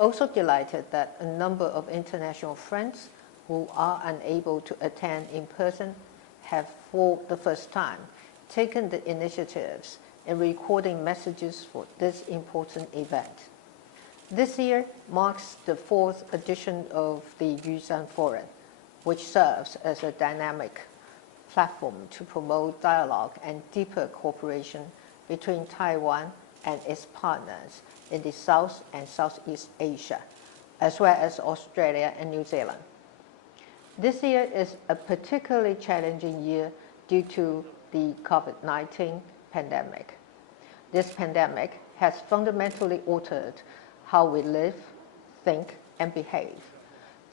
also delighted that a number of international friends who are unable to attend in person have, for the first time, taken the initiatives in recording messages for this important event. This year marks the 4th edition of the Yusan Forum, which serves as a dynamic platform to promote dialogue and deeper cooperation between Taiwan and its partners in the South and Southeast Asia, as well as Australia and New Zealand. This year is a particularly challenging year due to the COVID-19 pandemic. This pandemic has fundamentally altered how we live, think, and behave.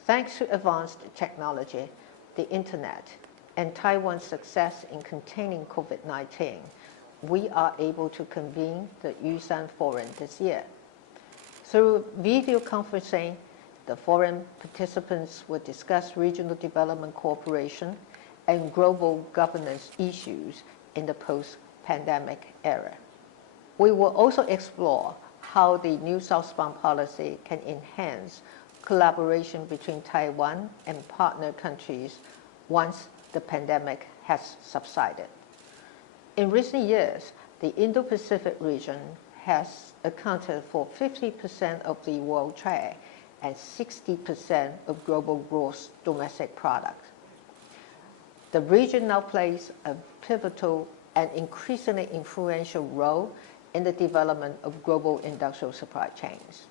Thanks to advanced technology, the internet, and Taiwan's success in containing COVID-19, we are able to convene the Yusan Forum this year. Through video conferencing, the forum participants will discuss regional development cooperation and global governance issues in the post-pandemic era. We will also explore how the new southbound policy can enhance collaboration between Taiwan and partner countries once the pandemic has subsided. In recent years, the Indo-Pacific region has accounted for 50% of the world trade and 60% of global gross domestic product. The region now plays a pivotal and increasingly influential role in the development of global industrial supply chains.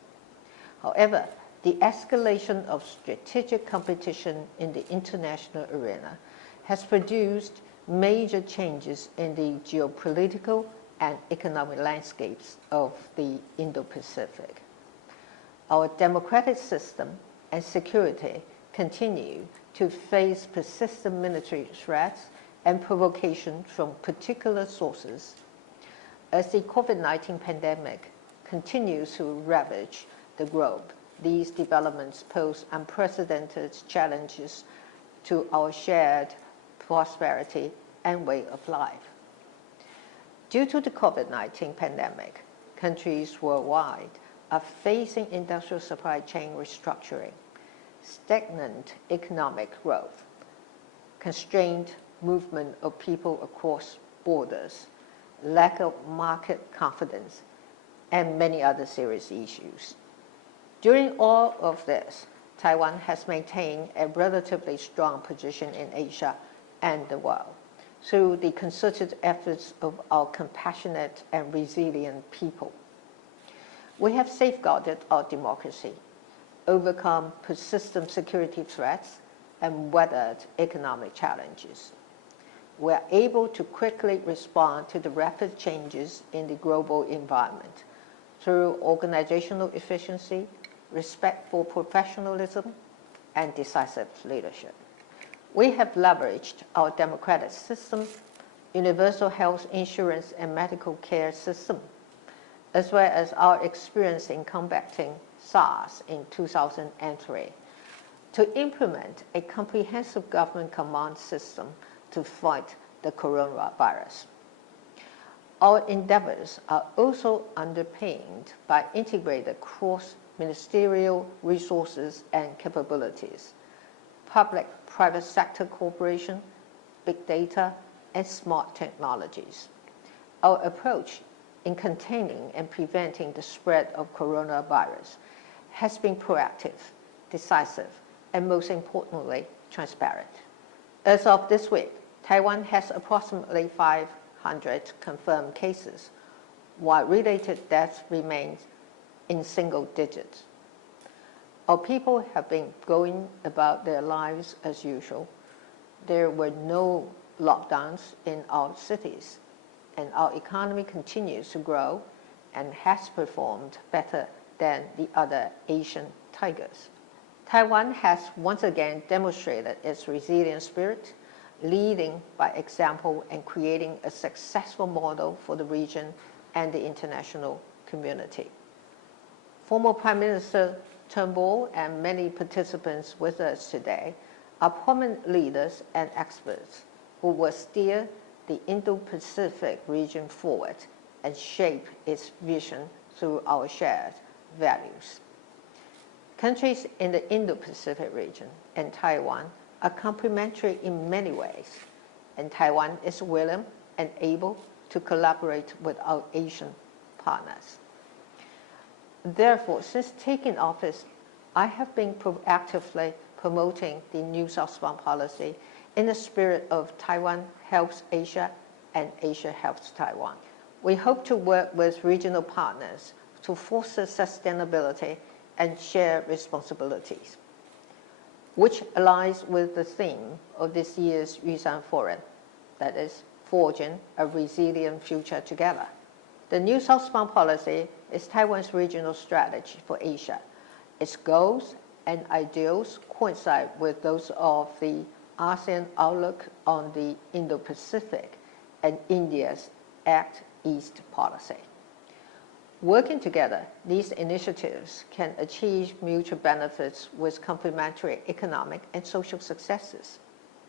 However, the escalation of strategic competition in the international arena has produced major changes in the geopolitical and economic landscapes of the Indo-Pacific. Our democratic system and security continue to face persistent military threats and provocation from particular sources. As the COVID-19 pandemic continues to ravage the globe, these developments pose unprecedented challenges to our shared prosperity and way of life. Due to the COVID-19 pandemic, countries worldwide are facing industrial supply chain restructuring, stagnant economic growth, constrained movement of people across borders, lack of market confidence, and many other serious issues. During all of this, Taiwan has maintained a relatively strong position in Asia and the world through the concerted efforts of our compassionate and resilient people. We have safeguarded our democracy, overcome persistent security threats, and weathered economic challenges. We are able to quickly respond to the rapid changes in the global environment through organizational efficiency, respect for professionalism, and decisive leadership. We have leveraged our democratic system, universal health insurance and medical care system, as well as our experience in combating SARS in 2003, to implement a comprehensive government command system to fight the coronavirus. Our endeavors are also underpinned by integrated cross-ministerial resources and capabilities, public-private sector cooperation, big data, and smart technologies. Our approach in containing and preventing the spread of coronavirus has been proactive, decisive, and most importantly, transparent. As of this week, Taiwan has approximately 500 confirmed cases, while related deaths remain in single digits. Our people have been going about their lives as usual. There were no lockdowns in our cities, and our economy continues to grow and has performed better than the other Asian tigers. Taiwan has once again demonstrated its resilient spirit, leading by example and creating a successful model for the region and the international community. Former Prime Minister Turnbull and many participants with us today are prominent leaders and experts who will steer the Indo-Pacific region forward and shape its vision through our shared values. Countries in the Indo-Pacific region and Taiwan are complementary in many ways, and Taiwan is willing and able to collaborate with our Asian partners. Therefore, since taking office, I have been proactively promoting the new southbound policy in the spirit of Taiwan helps Asia and Asia helps Taiwan. We hope to work with regional partners to foster sustainability and share responsibilities, which aligns with the theme of this year's Yusan Forum, that is, forging a resilient future together. The new southbound policy is Taiwan's regional strategy for Asia. Its goals and ideals coincide with those of the ASEAN outlook on the Indo-Pacific and India's Act East policy. Working together, these initiatives can achieve mutual benefits with complementary economic and social successes.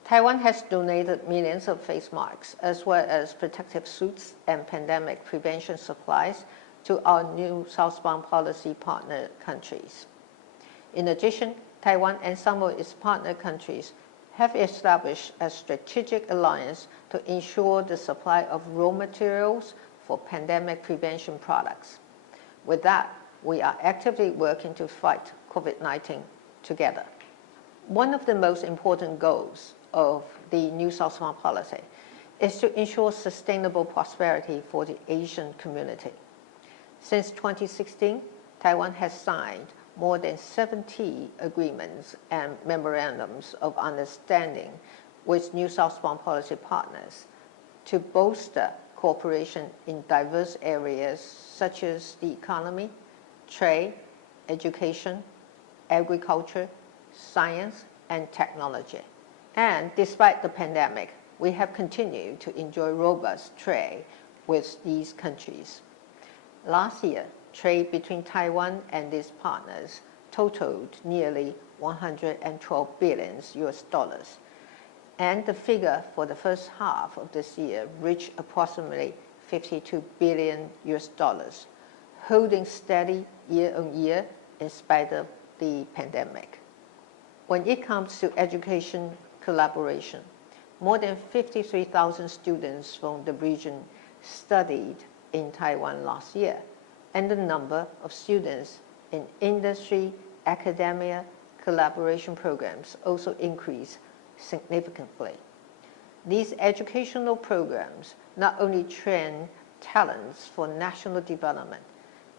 Taiwan has donated millions of face masks as well as protective suits and pandemic prevention supplies to our new southbound policy partner countries. In addition, Taiwan and some of its partner countries have established a strategic alliance to ensure the supply of raw materials for pandemic prevention products. With that, we are actively working to fight COVID-19 together. One of the most important goals of the new southbound policy is to ensure sustainable prosperity for the Asian community. Since 2016, Taiwan has signed more than 70 agreements and memorandums of understanding with new southbound policy partners to bolster cooperation in diverse areas such as the economy, trade, education, agriculture, science, and technology. And despite the pandemic, we have continued to enjoy robust trade with these countries. Last year, trade between Taiwan and these partners totaled nearly $112 billion, and the figure for the first half of this year reached approximately $52 billion, holding steady year on year in spite of the pandemic. When it comes to education collaboration, more than 53,000 students from the region studied in Taiwan last year, and the number of students in industry, academia, collaboration programs also increased significantly. These educational programs not only train talents for national development,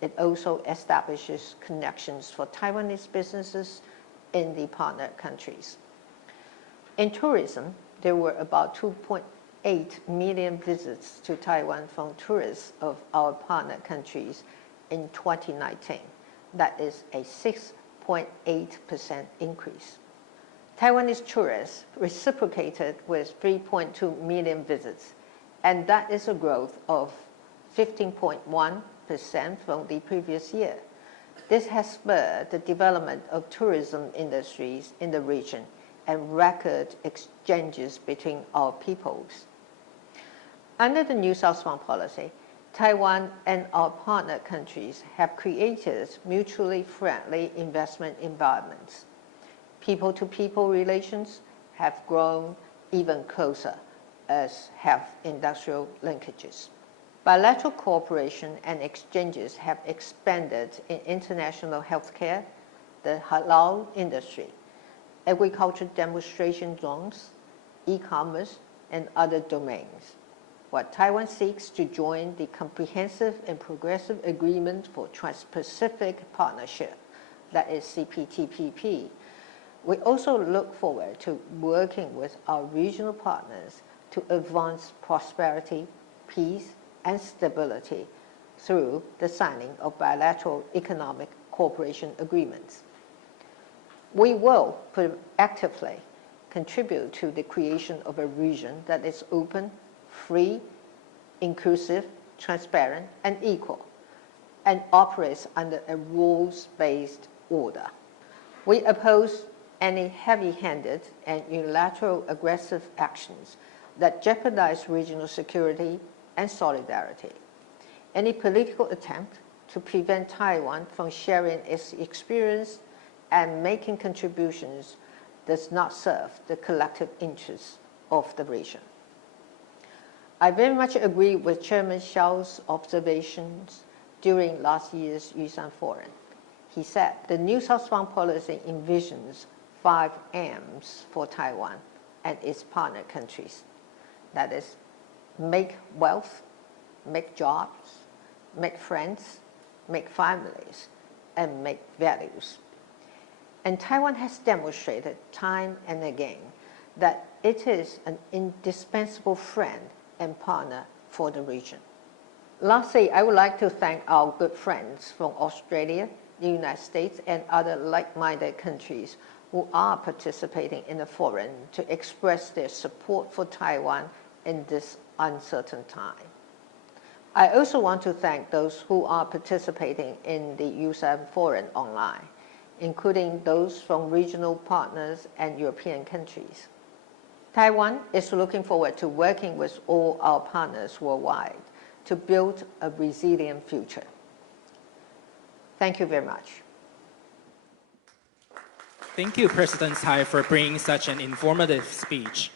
it also establishes connections for Taiwanese businesses in the partner countries. In tourism, there were about 2.8 million visits to Taiwan from tourists of our partner countries in 2019. That is a 6.8% increase. Taiwanese tourists reciprocated with 3.2 million visits, and that is a growth of 15.1% from the previous year. This has spurred the development of tourism industries in the region and record exchanges between our peoples. Under the new southbound policy, Taiwan and our partner countries have created mutually friendly investment environments. People-to-people relations have grown even closer, as have industrial linkages. Bilateral cooperation and exchanges have expanded in international healthcare, the halal industry, agriculture demonstration zones, e-commerce, and other domains. While Taiwan seeks to join the Comprehensive and Progressive Agreement for Trans-Pacific Partnership, that is CPTPP, we also look forward to working with our regional partners to advance prosperity, peace, and stability through the signing of bilateral economic cooperation agreements. We will actively contribute to the creation of a region that is open, free, inclusive, transparent, and equal, and operates under a rules-based order. We oppose any heavy-handed and unilateral aggressive actions that jeopardize regional security and solidarity. Any political attempt to prevent Taiwan from sharing its experience, and making contributions does not serve the collective interests of the region. I very much agree with Chairman Xiao's observations during last year's Yusan Forum. He said the new South-Bound policy envisions 5 M's for Taiwan and its partner countries. That is, make wealth, make jobs, make friends, make families, and make values. And Taiwan has demonstrated time and again that it is an indispensable friend and partner for the region. Lastly, I would like to thank our good friends from Australia, the United States, and other like-minded countries who are participating in the forum to express their support for Taiwan in this uncertain time. I also want to thank those who are participating in the Yusan Forum online, including those from regional partners and European countries. Taiwan is looking forward to working with all our partners worldwide to build a resilient future. Thank you very much. Thank you, President Tsai, for bringing such an informative speech.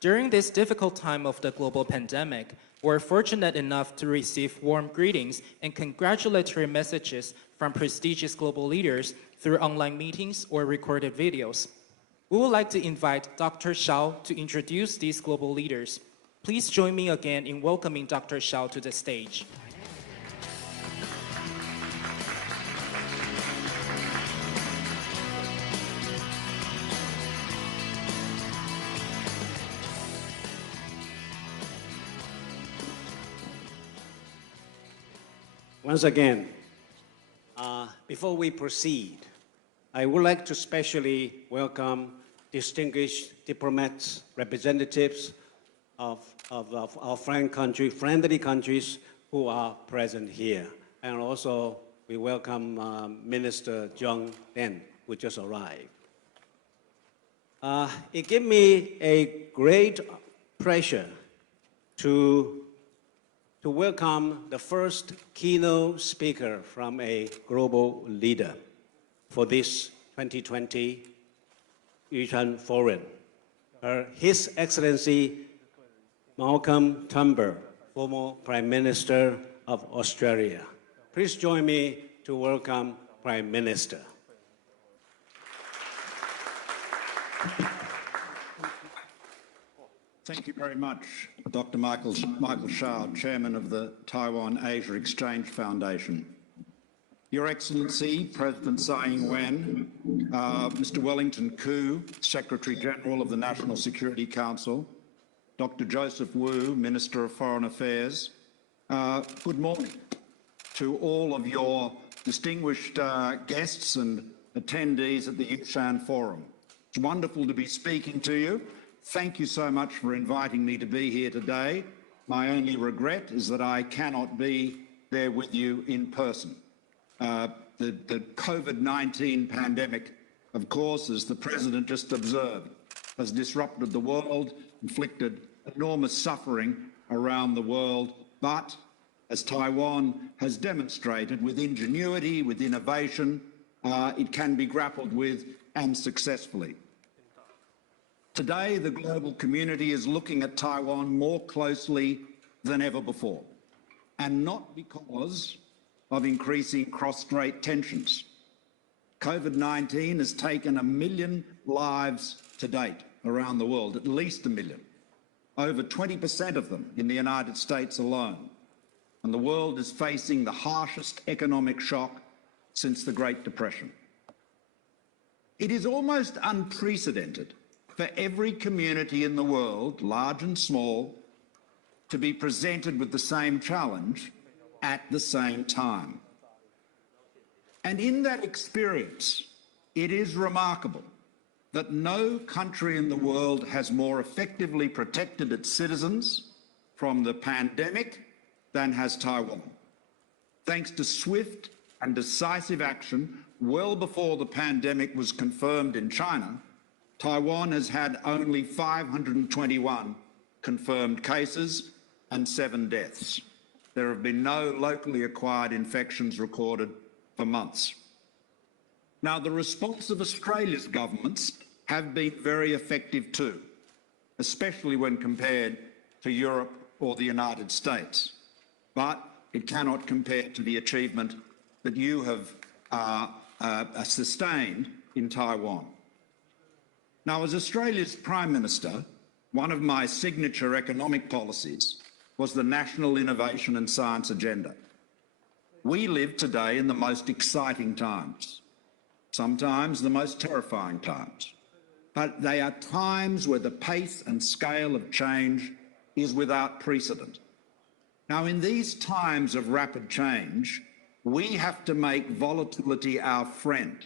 During this difficult time of the global pandemic, we're fortunate enough to receive warm greetings and congratulatory messages from prestigious global leaders through online meetings or recorded videos. We would like to invite Dr. Xiao to introduce these global leaders. Please join me again in welcoming Dr. Xiao to the stage. Once again, before we proceed, I would like to specially welcome distinguished diplomats, representatives of our friendly countries who are present here. And also, we welcome Minister Zhang Den, who just arrived. It gives me a great pleasure to welcome the first keynote speaker from a global leader for this 2020 Yusan Forum, His Excellency Malcolm Turnbull, former Prime Minister of Australia. Please join me to welcome Prime Minister. Thank you very much, Dr. Michael Shao, Chairman of the Taiwan Asia Exchange Foundation. Your Excellency, President Tsai Ing-wen, Mr. Wellington Koo, Secretary General of the National Security Council, Dr. Joseph Wu, Minister of Foreign Affairs, good morning to all of your distinguished guests and attendees at the Yusan Forum. It's wonderful to be speaking to you. Thank you so much for inviting me to be here today. My only regret is that I cannot be there with you in person. The COVID-19 pandemic, of course, as the President just observed, has disrupted the world, inflicted enormous suffering around the world, but as Taiwan has demonstrated with ingenuity, with innovation, it can be grappled with and successfully. Today, the global community is looking at Taiwan more closely than ever before, and not because of increasing cross-strait tensions. COVID-19 has taken 1 million lives to date around the world, at least 1 million, over 20% of them in the United States alone. And the world is facing the harshest economic shock since the Great Depression. It is almost unprecedented for every community in the world, large and small, to be presented with the same challenge at the same time. And in that experience, it is remarkable that no country in the world has more effectively protected its citizens from the pandemic than has Taiwan. Thanks to swift and decisive action well before the pandemic was confirmed in China, Taiwan has had only 521 confirmed cases and 7 deaths. There have been no locally acquired infections recorded for months. Now, the response of Australia's governments have been very effective too, especially when compared to Europe or the United States. But it cannot compare to the achievement that you have sustained in Taiwan. Now, as Australia's Prime Minister, one of my signature economic policies was the National Innovation and Science Agenda. We live today in the most exciting times, sometimes the most terrifying times, but they are times where the pace and scale of change is without precedent. Now, in these times of rapid change, we have to make volatility our friend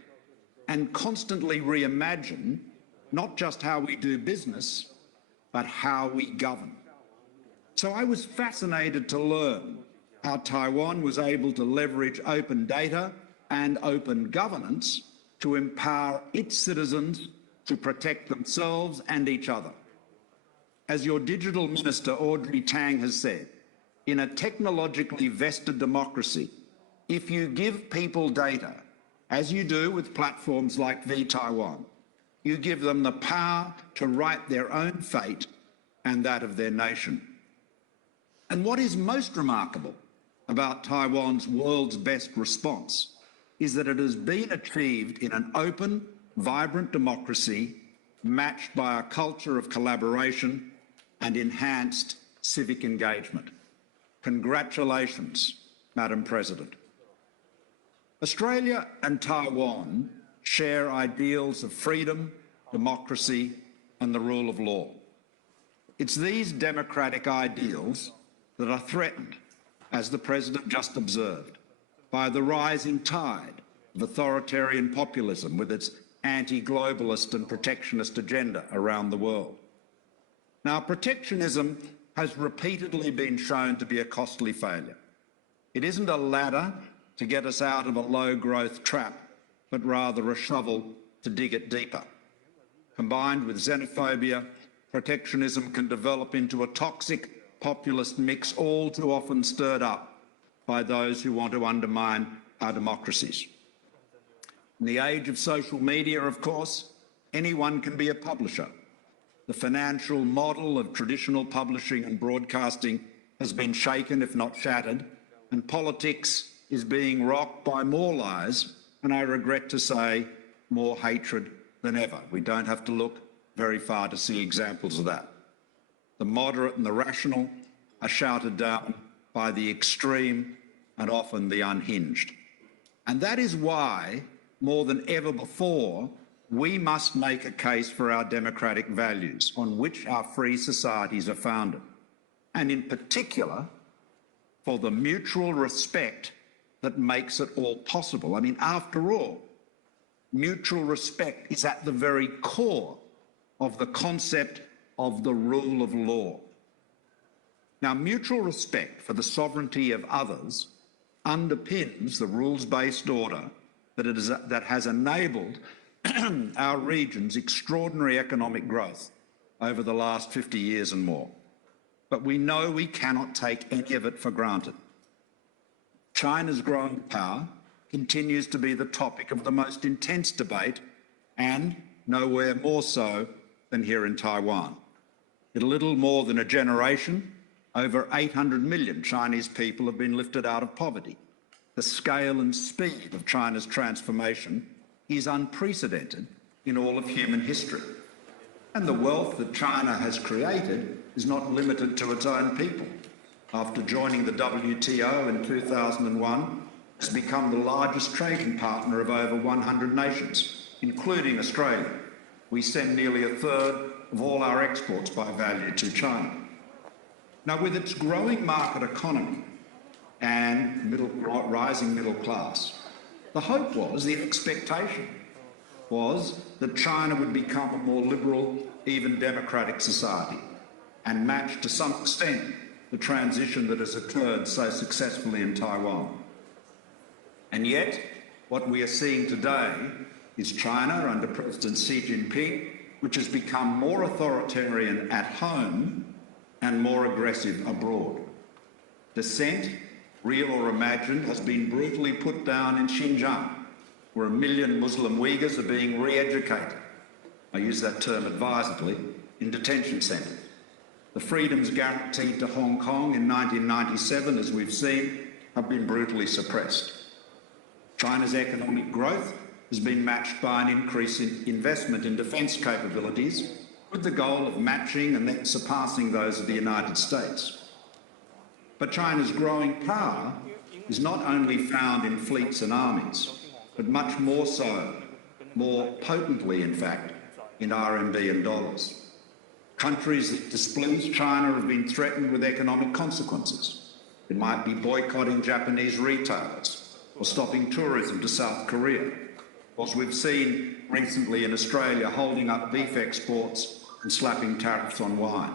and constantly reimagine not just how we do business, but how we govern. So I was fascinated to learn how Taiwan was able to leverage open data and open governance to empower its citizens to protect themselves and each other. As your digital minister, Audrey Tang, has said, in a technologically vested democracy, if you give people data, as you do with platforms like Taiwan, you give them the power to write their own fate and that of their nation. And what is most remarkable about Taiwan's world's best response is that it has been achieved in an open, vibrant democracy matched by a culture of collaboration and enhanced civic engagement. Congratulations, Madam President. Australia and Taiwan share ideals of freedom, democracy, and the rule of law. It's these democratic ideals that are threatened, as the President just observed, by the rising tide of authoritarian populism with its anti-globalist and protectionist agenda around the world. Now, protectionism has repeatedly been shown to be a costly failure. It isn't a ladder to get us out of a low-growth trap, but rather a shovel to dig it deeper. Combined with xenophobia, protectionism can develop into a toxic populist mix, all too often stirred up by those who want to undermine our democracies. In the age of social media, of course, anyone can be a publisher. The financial model of traditional publishing and broadcasting has been shaken, if not shattered, and politics is being rocked by more lies, and I regret to say, more hatred than ever. We don't have to look very far to see examples of that. The moderate and the rational are shouted down by the extreme and often the unhinged. And that is why, more than ever before, we must make a case for our democratic values on which our free societies are founded, and in particular, for the mutual respect that makes it all possible. I mean, after all, mutual respect is at the very core of the concept of the rule of law. Now, mutual respect for the sovereignty of others underpins the rules-based order that has enabled our region's extraordinary economic growth over the last 50 years and more. But we know we cannot take any of it for granted. China's growing power continues to be the topic of the most intense debate, and nowhere more so than here in Taiwan. In a little more than a generation, over 800 million Chinese people have been lifted out of poverty. The scale and speed of China's transformation is unprecedented in all of human history. And the wealth that China has created is not limited to its own people. After joining the WTO in 2001, it's become the largest trading partner of over 100 nations, including Australia. We send nearly a third of all our exports by value to China. Now, with its growing market economy and rising middle class, the hope was, the expectation was, that China would become a more liberal, even democratic society and match to some extent the transition that has occurred so successfully in Taiwan. And yet, what we are seeing today is China under President Xi Jinping, which has become more authoritarian at home and more aggressive abroad. Dissent, real or imagined, has been brutally put down in Xinjiang. where 1 million Muslim Uyghurs are being re-educated, I use that term advisedly, in detention centres. The freedoms guaranteed to Hong Kong in 1997, as we've seen, have been brutally suppressed. China's economic growth has been matched by an increase in investment in defence capabilities, with the goal of matching and then surpassing those of the United States. But China's growing power is not only found in fleets and armies, but much more so, more potently in fact, in RMB and dollars. Countries that displease China have been threatened with economic consequences. It might be boycotting Japanese retailers or stopping tourism to South Korea, or as we've seen recently in Australia, holding up beef exports and slapping tariffs on wine.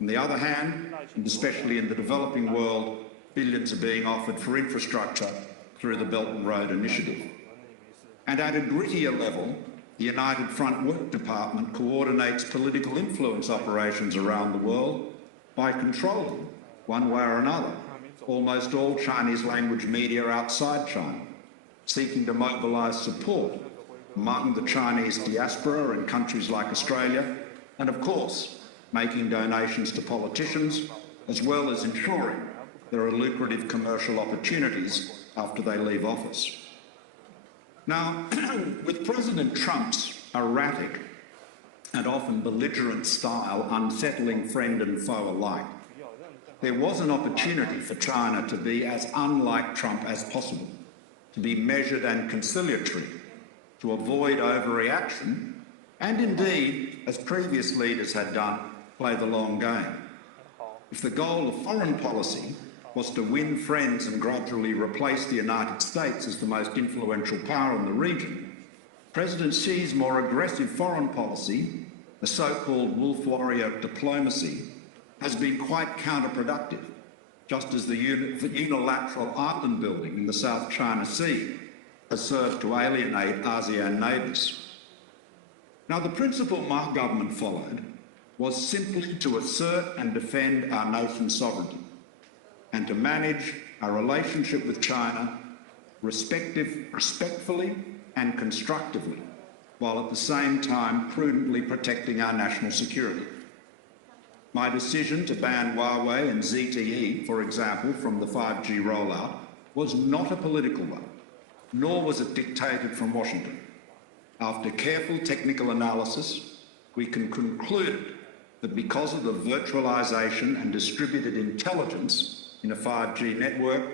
On the other hand, and especially in the developing world, billions are being offered for infrastructure through the Belt and Road Initiative. And at a grittier level, the United Front Work Department coordinates political influence operations around the world by controlling, one way or another, almost all Chinese language media outside China, seeking to mobilise support among the Chinese diaspora in countries like Australia, and of course, making donations to politicians, as well as ensuring there are lucrative commercial opportunities after they leave office. Now, with President Trump's erratic and often belligerent style unsettling friend and foe alike, there was an opportunity for China to be as unlike Trump as possible, to be measured and conciliatory, to avoid overreaction, and indeed, as previous leaders had done, play the long game. If the goal of foreign policy was to win friends and gradually replace the United States as the most influential power in the region, President Xi's more aggressive foreign policy, the so-called wolf warrior diplomacy, has been quite counterproductive, just as the unilateral island building in the South China Sea has served to alienate ASEAN neighbours. Now, the principle my government followed was simply to assert and defend our nation's sovereignty and to manage our relationship with China respectfully and constructively, while at the same time prudently protecting our national security. My decision to ban Huawei and ZTE, for example, from the 5G rollout was not a political one, nor was it dictated from Washington. After careful technical analysis, we can conclude that because of the virtualization and distributed intelligence in a 5G network,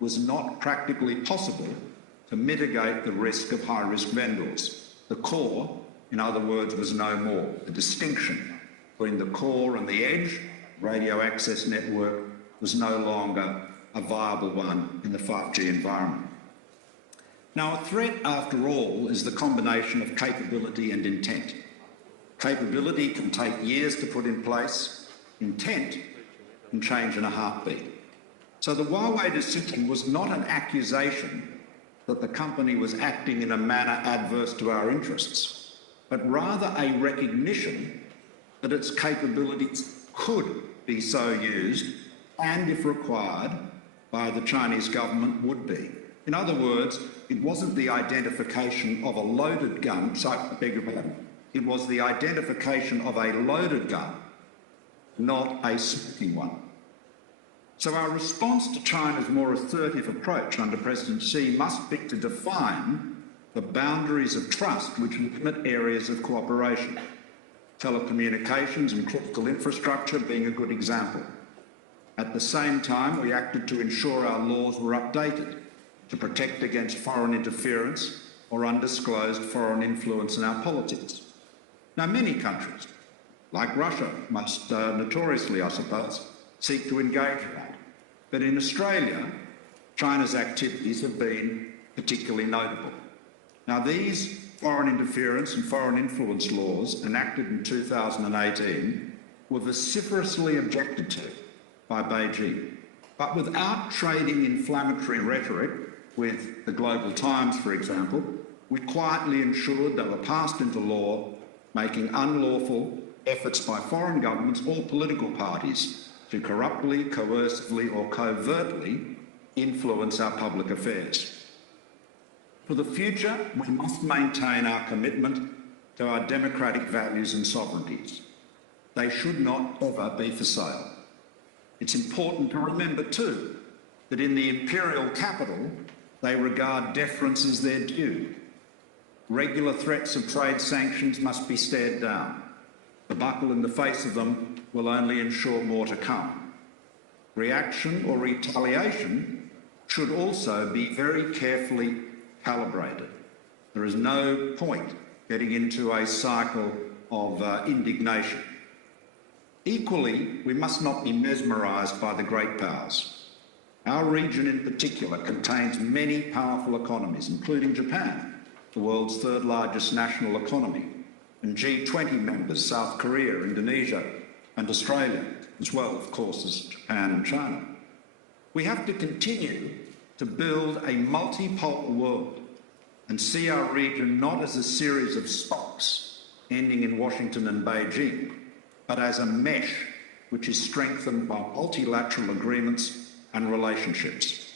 was not practically possible to mitigate the risk of high-risk vendors. The core, in other words, was no more. The distinction between the core and the edge, radio access network, was no longer a viable one in the 5G environment. Now, a threat, after all, is the combination of capability and intent. Capability can take years to put in place. Intent can change in a heartbeat. So the Huawei decision was not an accusation that the company was acting in a manner adverse to our interests, but rather a recognition that its capabilities could be so used and, if required, by the Chinese government would be. In other words, it wasn't the identification of a loaded gun, it was the identification of a loaded gun, not a smoking one. So our response to China's more assertive approach under President Xi must be to define the boundaries of trust which limit areas of cooperation, telecommunications and critical infrastructure being a good example. At the same time, we acted to ensure our laws were updated to protect against foreign interference or undisclosed foreign influence in our politics. Now, many countries, like Russia, most notoriously, I suppose, seek to engage in that. But in Australia, China's activities have been particularly notable. Now, these foreign interference and foreign influence laws enacted in 2018 were vociferously objected to by Beijing, but without trading inflammatory rhetoric with the Global Times, for example, we quietly ensured they were passed into law, making unlawful efforts by foreign governments or political parties to corruptly, coercively or covertly influence our public affairs. For the future, we must maintain our commitment to our democratic values and sovereignties. They should not ever be for sale. It's important to remember too that in the imperial capital, they regard deference as their due. Regular threats of trade sanctions must be stared down. The buckle in the face of them will only ensure more to come. Reaction or retaliation should also be very carefully calibrated. There is no point getting into a cycle of indignation. Equally, we must not be mesmerised by the great powers. Our region in particular contains many powerful economies, including Japan, the world's third largest national economy, and G20 members, South Korea, Indonesia, and Australia, as well, of course, as Japan and China. We have to continue to build a multipolar world and see our region not as a series of spokes ending in Washington and Beijing, but as a mesh which is strengthened by multilateral agreements and relationships.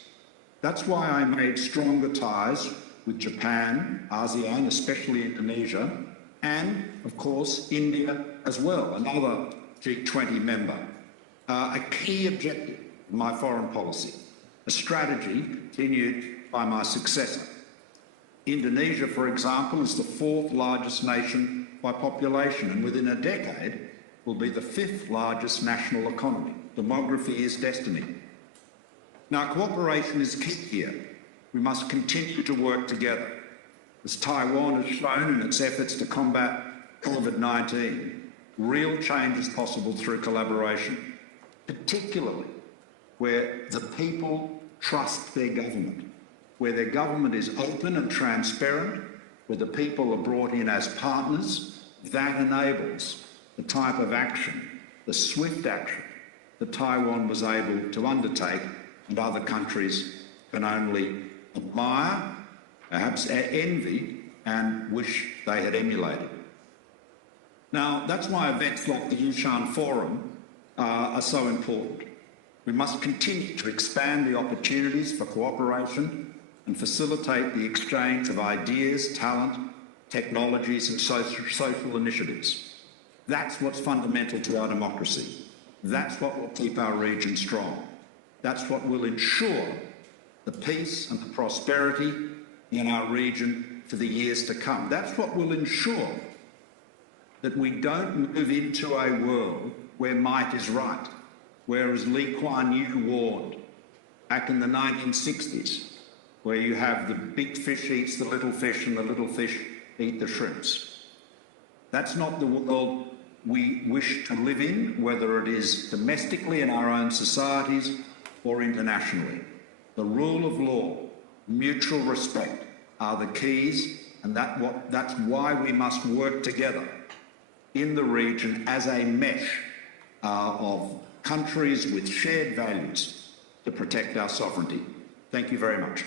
That's why I made stronger ties with Japan, ASEAN, especially Indonesia, and, of course, India as well, another G20 member. A key objective of my foreign policy, a strategy continued by my successor. Indonesia, for example, is the fourth largest nation by population, and within a decade will be the fifth largest national economy. Demography is destiny. Now, cooperation is key here. We must continue to work together. As Taiwan has shown in its efforts to combat COVID-19, real change is possible through collaboration, particularly where the people trust their government, where their government is open and transparent, where the people are brought in as partners. That enables the type of action, the swift action that Taiwan was able to undertake, and other countries can only admire, perhaps envy, and wish they had emulated. Now, that's why events like the Yushan Forum are so important. We must continue to expand the opportunities for cooperation and facilitate the exchange of ideas, talent, technologies and social initiatives. That's what's fundamental to our democracy. That's what will keep our region strong. That's what will ensure the peace and the prosperity in our region for the years to come. That's what will ensure that we don't move into a world where might is right, where, as Lee Kuan Yew warned back in the 1960s, where you have the big fish eats the little fish and the little fish eat the shrimps. That's not the world we wish to live in, whether it is domestically in our own societies or internationally. The rule of law, mutual respect are the keys, and that's why we must work together in the region as a mesh of countries with shared values to protect our sovereignty. Thank you very much.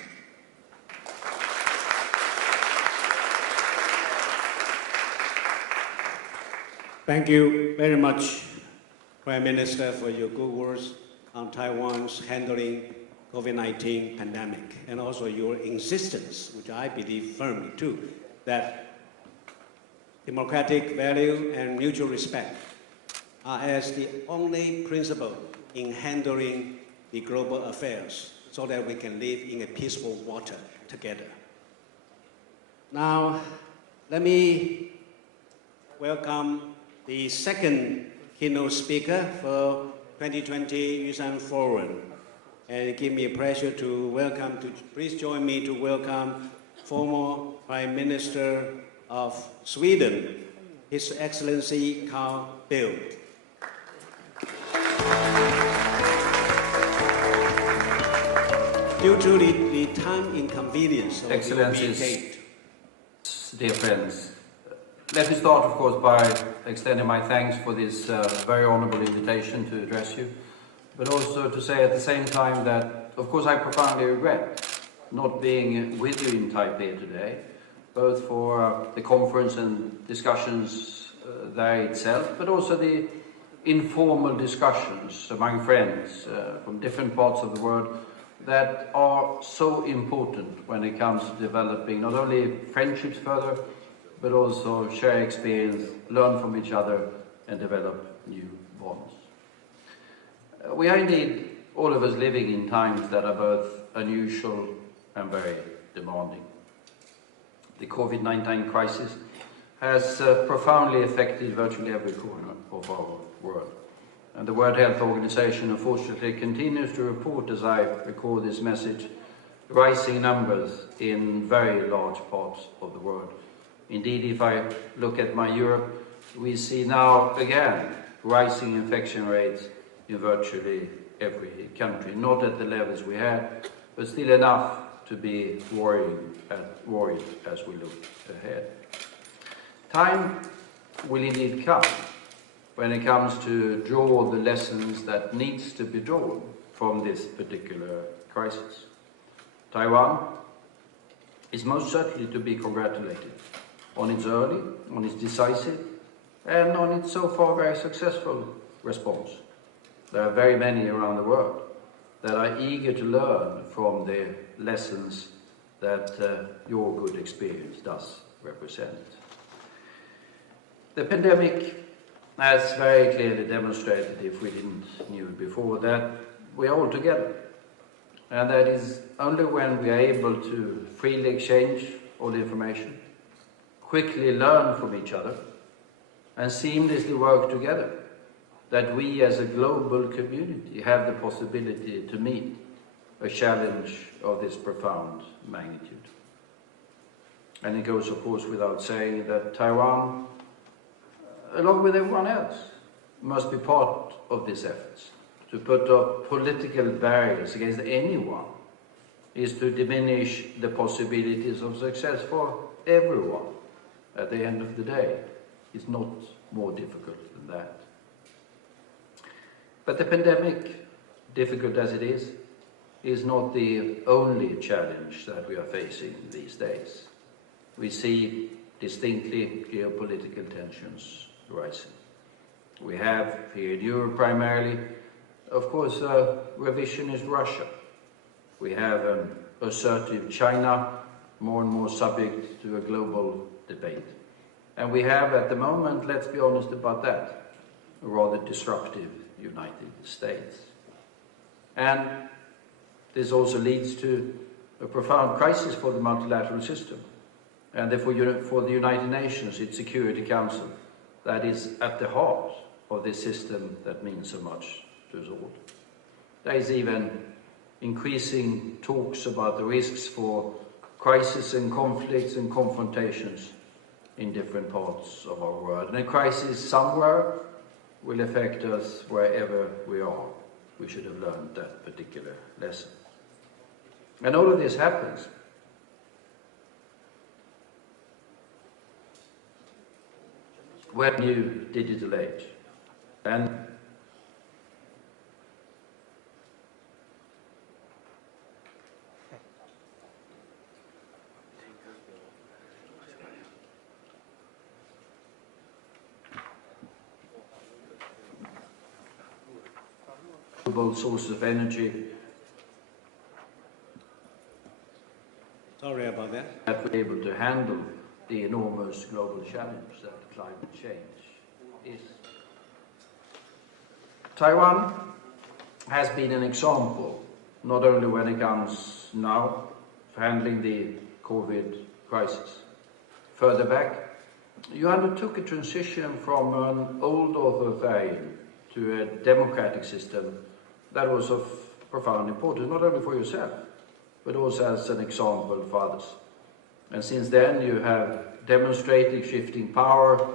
Thank you very much, Prime Minister, for your good words on Taiwan's handling COVID-19 pandemic, and also your insistence, which I believe firmly too, that democratic value and mutual respect are as the only principle in handling the global affairs so that we can live in a peaceful water together. Now, let me welcome the second keynote speaker for 2020 Yushan Forum. And it gives me a pleasure to welcome, please join me to welcome former Prime Minister of Sweden, His Excellency Carl Bildt. Due to the time inconvenience of Excellencies, dear friends, let me start, of course, by extending my thanks for this very honorable invitation to address you, but also to say at the same time that, of course, I profoundly regret not being with you in Taipei today, both for the conference and discussions there itself, but also the informal discussions among friends from different parts of the world that are so important when it comes to developing not only friendships further, but also share experience, learn from each other, and develop new bonds. We are indeed, all of us, living in times that are both unusual and very demanding. The COVID-19 crisis has profoundly affected virtually every corner of our world. And the World Health Organization, unfortunately, continues to report, as I record this message, rising numbers in very large parts of the world. Indeed, if I look at my Europe, we see now, again, rising infection rates in virtually every country. Not at the levels we had, but still enough to be worried as we look ahead. Time will indeed come when it comes to draw the lessons that needs to be drawn from this particular crisis. Taiwan is most certainly to be congratulated on its early, on its decisive, and on its so far very successful response. There are very many around the world that are eager to learn from the lessons that your good experience does represent. The pandemic has very clearly demonstrated, if we didn't knew it before, that we are all together. And that is only when we are able to freely exchange all the information, quickly learn from each other, and seamlessly work together, that we as a global community have the possibility to meet a challenge of this profound magnitude. And it goes, of course, without saying that Taiwan, along with everyone else, must be part of these efforts. To put up political barriers against anyone is to diminish the possibilities of success for everyone. At the end of the day, it's not more difficult than that. But the pandemic, difficult as it is not the only challenge that we are facing these days. We see distinctly geopolitical tensions rising. We have here in Europe primarily, of course, a revisionist Russia. We have an assertive China, more and more subject to a global debate. And we have at the moment, let's be honest about that, a rather disruptive United States. And this also leads to a profound crisis for the multilateral system, and therefore for the United Nations, its Security Council, that is at the heart of this system that means so much to us all. There is even increasing talks about the risks for crisis and conflicts and confrontations in different parts of our world. And a crisis somewhere will affect us wherever we are. We should have learned that particular lesson. And all of this happens we're in a new digital age. And sources of energy. Sorry about that. That we're able to handle the enormous global challenge that climate change is. Taiwan has been an example, not only when it comes now for handling the COVID crisis. Further back, you undertook a transition from an old authoritarian to a democratic system that was of profound importance, not only for yourself, but also as an example for others. And since then you have demonstrated shifting power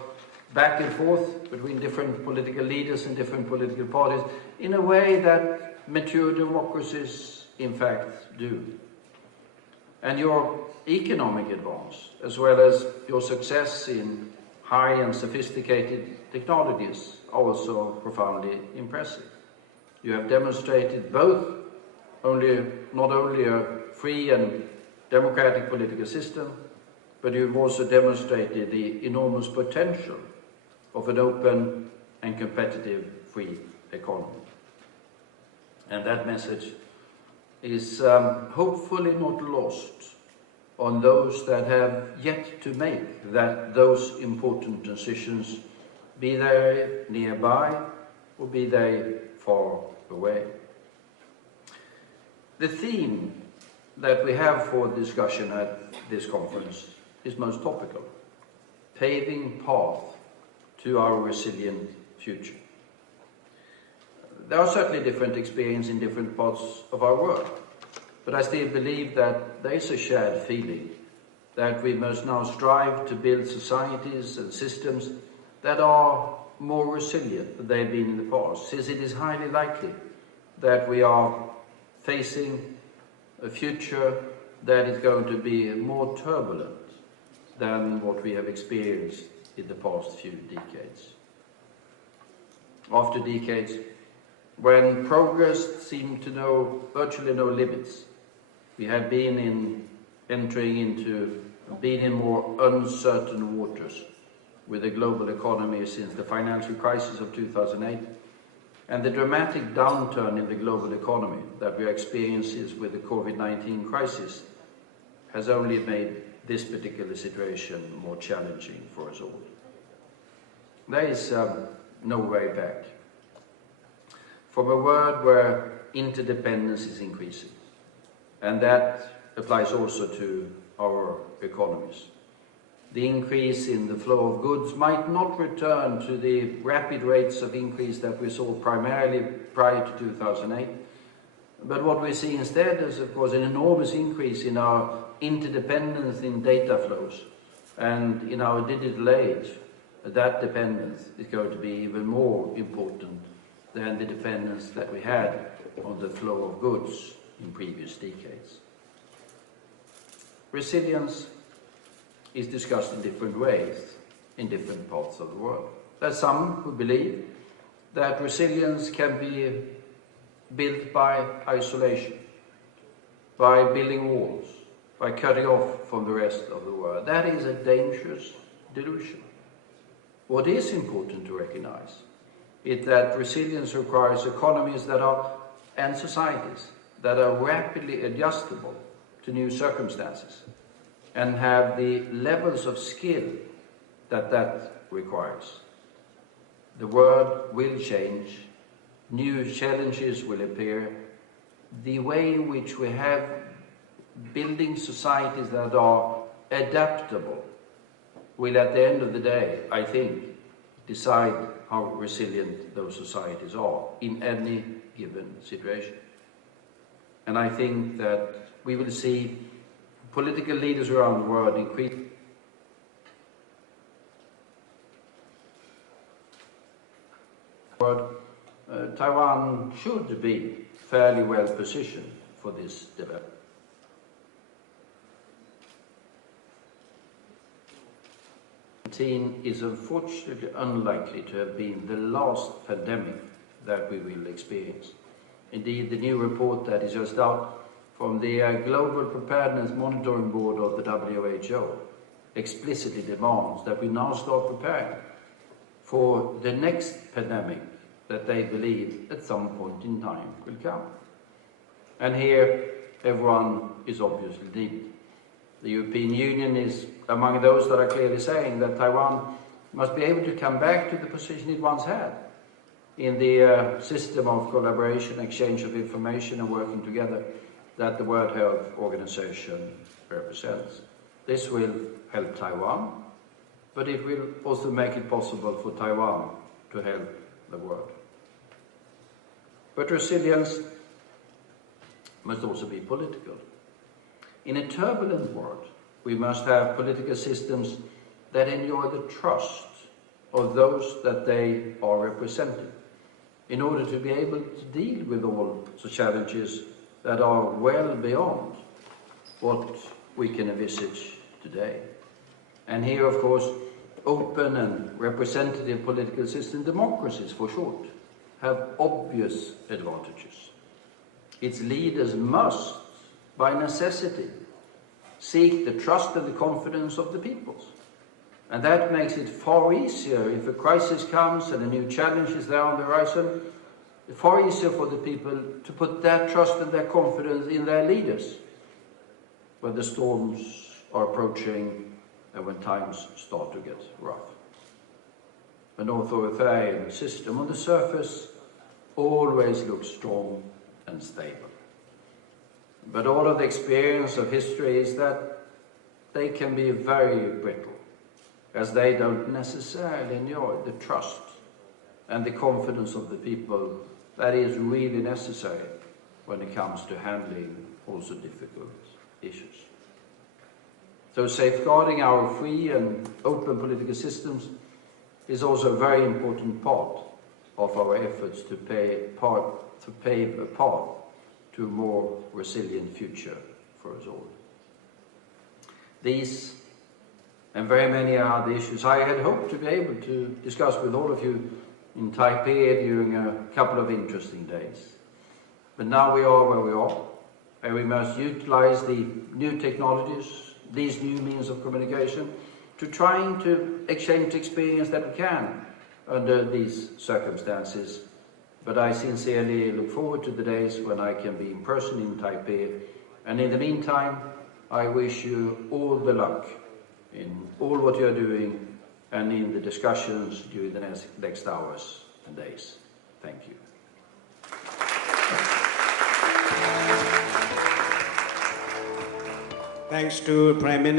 back and forth between different political leaders and different political parties in a way that mature democracies in fact do. And your economic advance, as well as your success in high and sophisticated technologies, are also profoundly impressive. You have demonstrated both not only a free and democratic political system, but you've also demonstrated the enormous potential of an open and competitive free economy. And that message is hopefully not lost on those that have yet to make those important decisions, be they nearby or be they far away. The theme that we have for discussion at this conference is most topical: paving path to our resilient future. There are certainly different experiences in different parts of our world, but I still believe that there is a shared feeling that we must now strive to build societies and systems that are more resilient than they've been in the past, since it is highly likely that we are facing a future that is going to be more turbulent than what we have experienced in the past few decades. After decades when progress seemed to know virtually no limits, we had been entering into more uncertain waters with the global economy since the financial crisis of 2008, and the dramatic downturn in the global economy that we are experiencing with the COVID-19 crisis has only made this particular situation more challenging for us all. There is no way back from a world where interdependence is increasing, and that applies also to our economies. The increase in the flow of goods might not return to the rapid rates of increase that we saw primarily prior to 2008, but what we see instead is, of course, an enormous increase in our interdependence in data flows, and in our digital age, that dependence is going to be even more important than the dependence that we had on the flow of goods in previous decades. Resilience is discussed in different ways in different parts of the world. There are some who believe that resilience can be built by isolation, by building walls, by cutting off from the rest of the world. That is a dangerous delusion. What is important to recognize is that resilience requires economies and societies that are rapidly adjustable to new circumstances and have the levels of skill that requires. The world will change, new challenges will appear. The way in which we have building societies that are adaptable will, at the end of the day, I think, decide how resilient those societies are in any given situation. And I think that we will see political leaders around the world increase Taiwan should be fairly well positioned for this development. COVID-19 is unfortunately unlikely to have been the last pandemic that we will experience. Indeed, the new report that is just out from the Global Preparedness Monitoring Board of the WHO explicitly demands that we now start preparing for the next pandemic that they believe at some point in time will come. And here, everyone is obviously needed. The European Union is among those that are clearly saying that Taiwan must be able to come back to the position it once had in the system of collaboration, exchange of information and working together that the World Health Organization represents. This will help Taiwan, but it will also make it possible for Taiwan to help the world. But resilience must also be political. In a turbulent world, we must have political systems that enjoy the trust of those that they are representing in order to be able to deal with all the challenges that are well beyond what we can envisage today. And here, of course, open and representative political system democracies, for short, have obvious advantages. Its leaders must, by necessity, seek the trust and the confidence of the peoples. And that makes it far easier if a crisis comes and a new challenge is there on the horizon far easier for the people to put their trust and their confidence in their leaders when the storms are approaching and when times start to get rough. An authoritarian system on the surface always looks strong and stable. But all of the experience of history is that they can be very brittle, as they don't necessarily enjoy the trust and the confidence of the people that is really necessary when it comes to handling also difficult issues. So safeguarding our free and open political systems is also a very important part of our efforts to pave a path to a more resilient future for us all. These and very many other issues I had hoped to be able to discuss with all of you in Taipei during a couple of interesting days. But now we are where we are, and we must utilize the new technologies, these new means of communication, to trying to exchange experience that we can under these circumstances. But I sincerely look forward to the days when I can be in person in Taipei. And in the meantime, I wish you all the luck in all what you're doing and in the discussions during the next hours and days. Thank you. Thanks to Prime Minister.